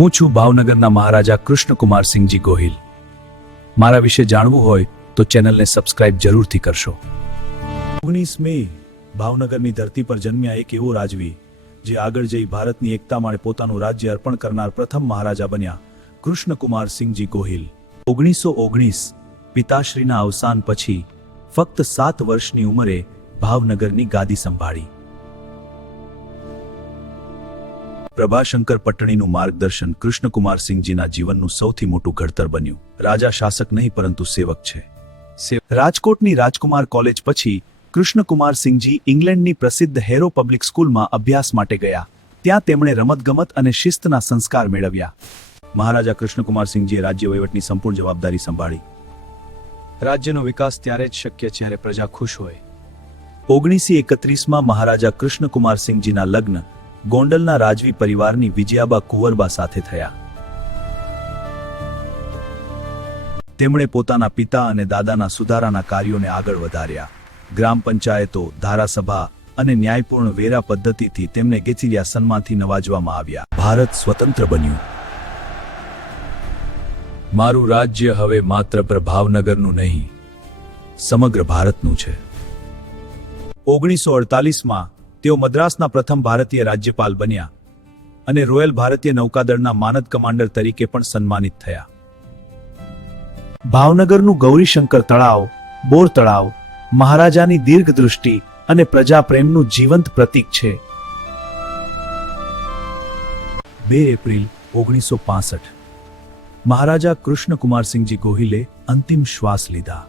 હું છું ભાવનગરના મહારાજા કૃષ્ણકુમારસિંહજી ગોહિલ. મારા વિશે જાણવું હોય તો ચેનલને સબસ્ક્રાઇબ જરૂરથી કરશો. 19 મે ભાવનગરની ધરતી પર જન્મ્યા એક એવો રાજવી જે આગળ જઈ ભારતની એકતા માટે પોતાનું રાજ્ય અર્પણ કરનાર પ્રથમ મહારાજા બન્યા, કૃષ્ણકુમારસિંહજી ગોહિલ. 1919 પિતાશ્રીના અવસાન પછી ફક્ત 7 વર્ષની ઉંમરે ભાવનગરની ગાદી સંભાળી. પ્રભાશંકર પટ્ટણીનું માર્ગદર્શન કૃષ્ણકુમારસિંહજીના જીવનનું સૌથી મોટું ઘડતર બન્યું. રાજા શાસક નહીં પરંતુ સેવક છે. રાજકોટની રાજકુમાર કોલેજ પછી કૃષ્ણકુમારસિંહજી ઇંગ્લેન્ડની પ્રસિદ્ધ હેરો પબ્લિક સ્કૂલમાં અભ્યાસ માટે ગયા. ત્યાં તેમણે રમતગમત અને શિસ્તના સંસ્કાર મેળવ્યા. મહારાજા કૃષ્ણકુમારસિંહજીએ રાજ્ય વહીવટની સંપૂર્ણ જવાબદારી સંભાળી. રાજ્યનો વિકાસ ત્યારે જ શક્ય છે જ્યારે પ્રજા ખુશ હોય. 1931માં મહારાજા કૃષ્ણકુમારસિંહજીના લગ્ન ગોંડલના રાજવી પરિવારની વિજયાબા કુંવરબા સાથે થયા. તેમણે પોતાના પિતા અને દાદાના સુધારાના કાર્યોને આગળ વધાર્યા. ગ્રામ પંચાયતો, ધારાસભા અને ન્યાયપૂર્ણ વેરા પદ્ધતિથી તેમને ગેચિરિયા સન્માનથી નવાજવામાં આવ્યા. ભારત સ્વતંત્ર બન્યું. મારું રાજ્ય હવે માત્ર ભાવનગરનું નહીં, સમગ્ર ભારતનું છે. 1948માં તેઓ મદ્રાસના પ્રથમ ભારતીય રાજ્યપાલ બન્યા અને રોયલ ભારતીય નૌકાદળના માનદ કમાન્ડર તરીકે પણ સન્માનિત થયા. ભાવનગરનું ગૌરીશંકર તળાવ, બોર તળાવ મહારાજાની દીર્ઘદૃષ્ટિ અને પ્રજાપ્રેમનું જીવંત પ્રતીક છે. 2 એપ્રિલ 1965 મહારાજા કૃષ્ણકુમારસિંહજી ગોહિલે અંતિમ શ્વાસ લીધા.